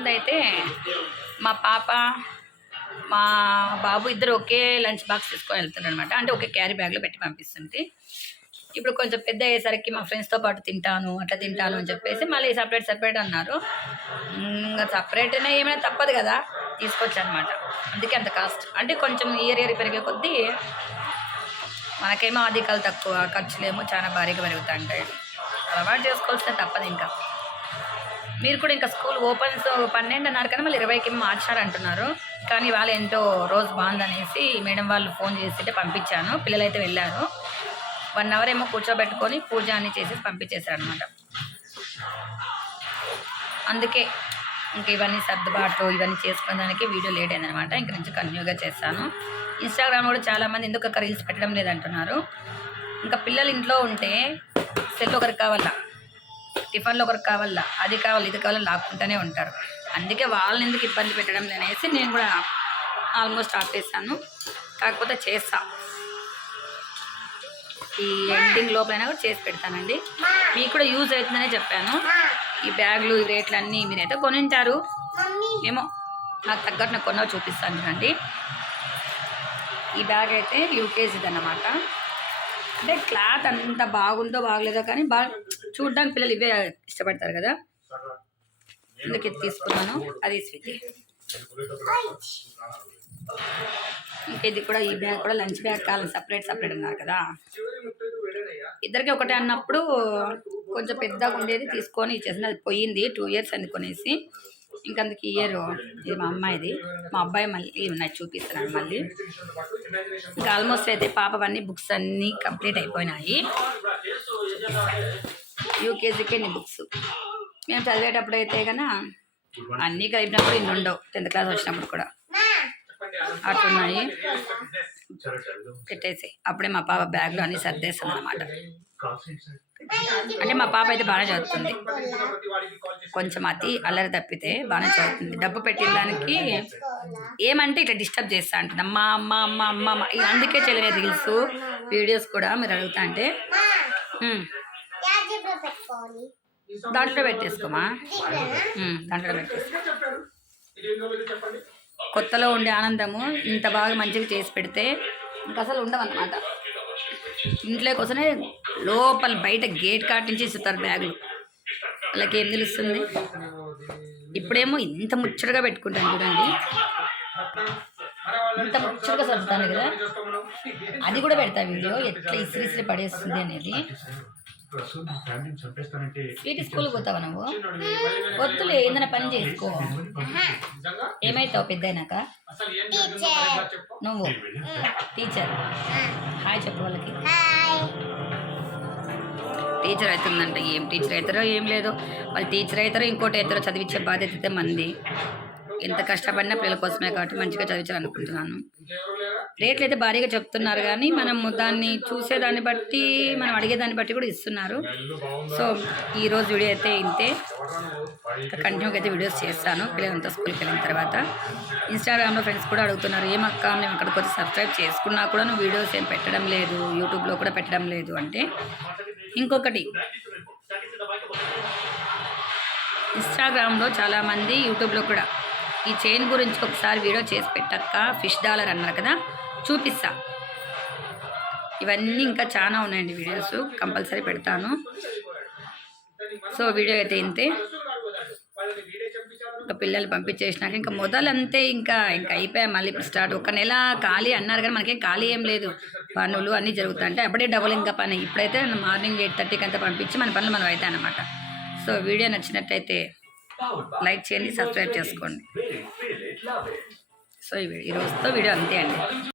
ముందైతే మా పాప మా బాబు ఇద్దరు ఒకే లంచ్ బాక్స్ తీసుకొని వెళ్తున్నారు అనమాట అంటే ఒకే క్యారీ బ్యాగ్లో పెట్టి పంపిస్తుంది ఇప్పుడు కొంచెం పెద్ద అయ్యేసరికి మా ఫ్రెండ్స్తో పాటు తింటాను అట్లా తింటాను అని చెప్పేసి మళ్ళీ సపరేట్ సపరేట్ అన్నారు. ఇంకా సపరేట్ అయినా ఏమైనా తప్పదు కదా తీసుకోవచ్చు అనమాట అందుకే అంత కాస్ట్. అంటే కొంచెం ఇయర్ ఇయర్ పెరిగే కొద్దీ మనకేమో అధికాలు తక్కువ ఖర్చులేమో చాలా భారీగా పెరుగుతుంటాయి. అలవాటు చేసుకోవాల్సిన తప్పదు ఇంకా. మీరు కూడా ఇంకా స్కూల్ ఓపెన్స్ పన్నెండు అన్నారు కానీ మళ్ళీ ఇరవైకి మార్చారంటున్నారు కానీ వాళ్ళు ఎంతో రోజు బాగుందనేసి మేడం వాళ్ళు ఫోన్ చేసి పంపించాను. పిల్లలైతే వెళ్ళారు. వన్ అవర్ ఏమో కూర్చోబెట్టుకొని పూజ అని చేసేసి పంపించేశారు అనమాట అందుకే ఇంకా ఇవన్నీ సర్దుబాటు ఇవన్నీ చేసుకోవడానికి వీడియో లేట్ అయిందనమాట ఇంక నుంచి కంటిన్యూగా చేస్తాను. ఇన్స్టాగ్రామ్ కూడా చాలామంది ఎందుకు ఒక రీల్స్ పెట్టడం లేదంటున్నారు. ఇంకా పిల్లలు ఇంట్లో ఉంటే సెల్ ఒకరికి కావాలా? టిఫన్లు ఒకరికి కావాలా? అది కావాలి ఇది కావాలి లాక్కుంటూనే ఉంటారు. అందుకే వాళ్ళని ఎందుకు ఇబ్బంది పెట్టడం అనేసి నేను కూడా ఆల్మోస్ట్ ఆపేసాను కాకపోతే చేస్తా. ఈ ఎండింగ్ లోపలైనా కూడా చేసి పెడతానండి. మీకు కూడా యూజ్ అవుతుందనే చెప్పాను. ఈ బ్యాగులు ఈ రేట్లు అన్నీ మీరైతే కొనింటారు. ఏమో నాకు తగ్గట్టు నాకు కొన్నవి చూపిస్తాను చూడండి. ఈ బ్యాగ్ అయితే యూకేజీది అన్నమాట అంటే క్లాత్ అంత బాగుందో బాగలేదో కానీ బాగా చూడడానికి పిల్లలు ఇవే ఇష్టపడతారు కదా. అందుకే ఇది తీసుకున్నాను. అది స్విగ్గీ ఇది కూడా ఈ బ్యాగ్ కూడా లంచ్ బ్యాగ్ కావాలి. సపరేట్ సపరేట్ ఉన్నారు కదా. ఇద్దరికి ఒకటే అన్నప్పుడు కొంచెం పెద్దగా ఉండేది తీసుకొని ఇచ్చేసింది. అది పోయింది. టూ ఇయర్స్ అని ఇంకందుకు ఇయ్యరు. ఇయర్ ఇది మా అమ్మాయిది మా అబ్బాయి మళ్ళీ ఉన్నాయి చూపిస్తున్నాను మళ్ళీ. ఇంకా ఆల్మోస్ట్ అయితే పాపవన్నీ బుక్స్ అన్నీ కంప్లీట్ అయిపోయినాయి. యూకేజీకి ఎన్ని బుక్స్ మేము చదివేటప్పుడు అయితే కన్నా అన్నీ కలిపినప్పుడు ఇన్ని ఉండవు. టెన్త్ క్లాస్ వచ్చినప్పుడు కూడా. అట్లున్నాయి. పెట్టేసి అప్పుడే మా పాప బ్యాగ్లో అన్ని సర్దేస్తుంది అనమాట అంటే మా పాప అయితే బాగానే చదువుతుంది. కొంచెం అతి అల్లరి తప్పితే బాగానే చదువుతుంది. డబ్బు పెట్టిన దానికి ఏమంటే ఇట్లా డిస్టర్బ్ చేస్తా అంటుంది. అమ్మ అమ్మ అమ్మ అమ్మ అమ్మ. ఇక అందుకే చేయలేదు రీల్స్ వీడియోస్ కూడా మీరు అడుగుతా అంటే దాంట్లో పెట్టేసుకోమా? దాంట్లో పెట్టేసుకో. కొత్తలో ఉండే ఆనందము ఇంత బాగా మంచిగా చేసి పెడితే ఇంకా అసలు ఉండవన్నమాట. ఇంట్లో కోసమే లోపల బయట గేట్ కాట్ నుంచి ఇస్తారు బ్యాగులు. వాళ్ళకి ఏం తెలుస్తుంది? ఇప్పుడేమో ఇంత ముచ్చటగా పెట్టుకుంటాను చూడండి. ఇంత ముచ్చటగా సర్దుతాను కదా. అది కూడా పెడతా వీడియో. ఎట్లా ఇసిరి ఇసిరి పడేస్తుంది అనేది. స్వీట్ స్కూల్కి పోతావా నువ్వు? వద్దులే ఏదైనా పని చేసుకో. ఏమైతావు పెద్ద అయినాక నువ్వు. టీచర్ హాయ్ చెప్పు వాళ్ళకి. టీచర్ అవుతుందంట. ఏం టీచర్ అవుతారో ఏం లేదో. వాళ్ళు టీచర్ అవుతారో ఇంకోటి అవుతారో చదివించే బాధ్యత అయితే మంది. ఎంత కష్టపడినా పిల్లల కోసమే కాబట్టి మంచిగా చదివించాలనుకుంటున్నాను. రేట్లు అయితే భారీగా చెప్తున్నారు కానీ మనము దాన్ని చూసేదాన్ని బట్టి మనం అడిగేదాన్ని బట్టి కూడా ఇస్తున్నారు. సో ఈరోజు వీడియో అయితే ఇంతే. కంటిన్యూగా అయితే వీడియోస్ చేస్తాను. పిల్లలంతా స్కూల్కి వెళ్ళిన తర్వాత. ఇన్స్టాగ్రామ్లో ఫ్రెండ్స్ కూడా అడుగుతున్నారు ఏమక్క మేము అక్కడికి వచ్చి సబ్స్క్రైబ్ చేసుకున్నా కూడా వీడియోస్ ఏం పెట్టడం లేదు. యూట్యూబ్లో కూడా పెట్టడం లేదు. అంటే ఇంకొకటి. ఇన్స్టాగ్రామ్లో చాలామంది యూట్యూబ్లో కూడా ఈ చైన్ గురించి ఒకసారి వీడియో చేసి పెట్టక్క ఫిష్ డాలర్ అన్నారు కదా చూపిస్తా. ఇవన్నీ ఇంకా చాలా ఉన్నాయండి వీడియోస్ కంపల్సరీ పెడతాను. సో వీడియో అయితే ఇంతే. ఇంకా పిల్లలు పంపించేసినాక ఇంకా మొదలంతే ఇంకా ఇంకా అయిపోయాయి మళ్ళీ ఇప్పుడు స్టార్ట్. ఒక నెల ఖాళీ అన్నారు కానీ మనకేం ఖాళీ ఏం లేదు. పనులు అన్నీ జరుగుతాయంటే అప్పుడే డబుల్ ఇంకా పని. ఇప్పుడైతే మార్నింగ్ ఎయిట్ థర్టీకి అంతా పంపించి మన పనులు మనం అయితే అనమాట సో వీడియో నచ్చినట్టయితే లైక్ చేయండి సబ్స్క్రైబ్ చేసుకోండి. సో ఈ రోజుతో వీడియో అంతే అండి.